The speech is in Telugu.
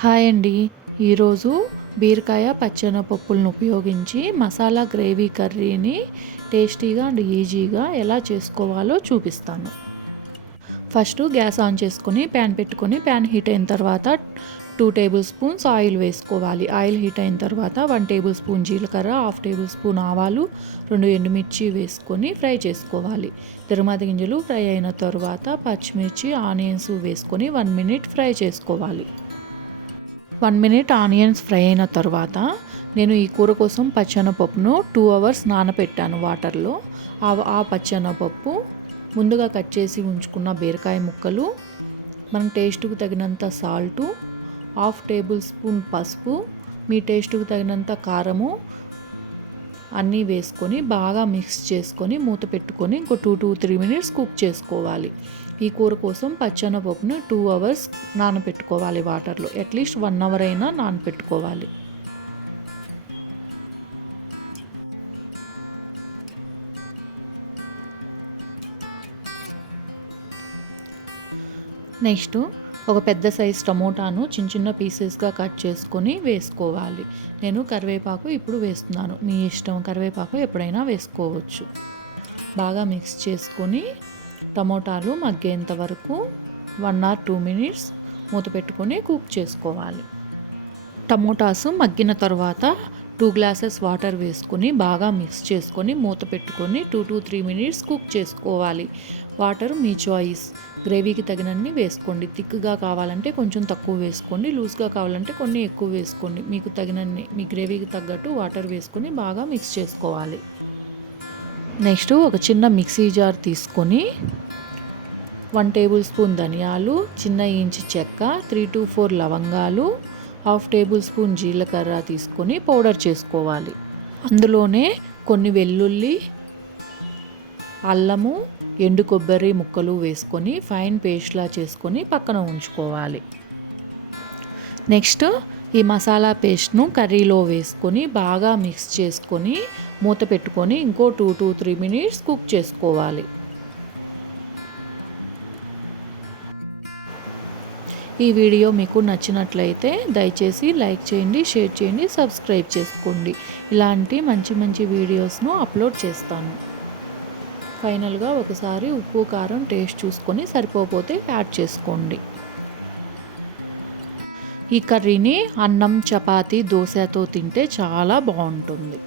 హాయ్ అండి. ఈరోజు బీరకాయ పచ్చెనపప్పులను ఉపయోగించి మసాలా గ్రేవీ కర్రీని టేస్టీగా అండ్ ఈజీగా ఎలా చేసుకోవాలో చూపిస్తాను. ఫస్ట్ గ్యాస్ ఆన్ చేసుకొని ప్యాన్ పెట్టుకొని ప్యాన్ హీట్ అయిన తర్వాత 2 టేబుల్ స్పూన్స్ ఆయిల్ వేసుకోవాలి. ఆయిల్ హీట్ అయిన తర్వాత 1 టేబుల్ స్పూన్ జీలకర్ర, హాఫ్ టేబుల్ స్పూన్ ఆవాలు, 2 ఎండుమిర్చి వేసుకొని ఫ్రై చేసుకోవాలి. తిరుమతి గింజలు ఫ్రై అయిన తర్వాత పచ్చిమిర్చి, ఆనియన్స్ వేసుకొని 1 మినిట్ ఫ్రై చేసుకోవాలి. 1 మినిట్ ఆనియన్స్ ఫ్రై అయిన తర్వాత నేను ఈ కూర కోసం పచ్చెనపప్పును 2 అవర్స్ నానబెట్టాను వాటర్లో. ఆ పచ్చెనపప్పు, ముందుగా కట్ చేసి ఉంచుకున్న బీరకాయ ముక్కలు, మన టేస్ట్కు తగినంత సాల్టు, హాఫ్ టేబుల్ స్పూన్ పసుపు, మీ టేస్ట్కు తగినంత కారము అన్నీ వేసుకొని బాగా మిక్స్ చేసుకొని మూత పెట్టుకొని ఇంకో 2 to 3 మినిట్స్ కుక్ చేసుకోవాలి. ఈ కూర కోసం పచ్చెనపప్పును 2 అవర్స్ నానబెట్టుకోవాలి వాటర్లో. అట్లీస్ట్ 1 అవర్ అయినా నానబెట్టుకోవాలి. నెక్స్ట్ ఒక పెద్ద సైజ్ టమోటాను చిన్న చిన్న పీసెస్గా కట్ చేసుకొని వేసుకోవాలి. నేను కరివేపాకు ఇప్పుడు వేస్తున్నాను. మీ ఇష్టం, కరివేపాకు ఎప్పుడైనా వేసుకోవచ్చు. బాగా మిక్స్ చేసుకొని టమోటాలు మగ్గేంత వరకు 1 or 2 మినిట్స్ మూత పెట్టుకొని కుక్ చేసుకోవాలి. టమోటాస్ మగ్గిన తర్వాత 2 గ్లాసెస్ వాటర్ వేసుకొని బాగా మిక్స్ చేసుకొని మూత పెట్టుకొని 2 to 3 మినిట్స్ కుక్ చేసుకోవాలి. వాటర్ మీ చాయిస్, గ్రేవీకి తగినన్ని వేసుకోండి. థిక్గా కావాలంటే కొంచెం తక్కువ వేసుకోండి, లూజ్గా కావాలంటే కొన్ని ఎక్కువ వేసుకోండి. మీకు తగినన్ని, మీ గ్రేవీకి తగ్గట్టు వాటర్ వేసుకొని బాగా మిక్స్ చేసుకోవాలి. నెక్స్ట్ ఒక చిన్న మిక్సీ జార్ తీసుకొని 1 టేబుల్ స్పూన్ ధనియాలు, చిన్న ఇంచు చెక్క, 3 to 4 లవంగాలు, హాఫ్ టేబుల్ స్పూన్ జీలకర్ర తీసుకొని పౌడర్ చేసుకోవాలి. అందులోనే కొన్ని వెల్లుల్లి, అల్లము, ఎండు కొబ్బరి ముక్కలు వేసుకొని ఫైన్ పేస్ట్లా చేసుకొని పక్కన ఉంచుకోవాలి. నెక్స్ట్ ఈ మసాలా పేస్ట్ను కర్రీలో వేసుకొని బాగా మిక్స్ చేసుకొని మూత పెట్టుకొని ఇంకో 2 to 3 మినిట్స్ కుక్ చేసుకోవాలి. ఈ వీడియో మీకు నచ్చినట్లయితే దయచేసి లైక్ చేయండి, షేర్ చేయండి, సబ్స్క్రైబ్ చేసుకోండి. ఇలాంటి మంచి మంచి వీడియోస్ను అప్లోడ్ చేస్తాను. ఫైనల్గా ఒకసారి ఉప్పు కారం టేస్ట్ చూసుకొని సరిపోతే యాడ్ చేసుకోండి. ఈ కర్రీని అన్నం, చపాతీ, దోశతో తింటే చాలా బాగుంటుంది.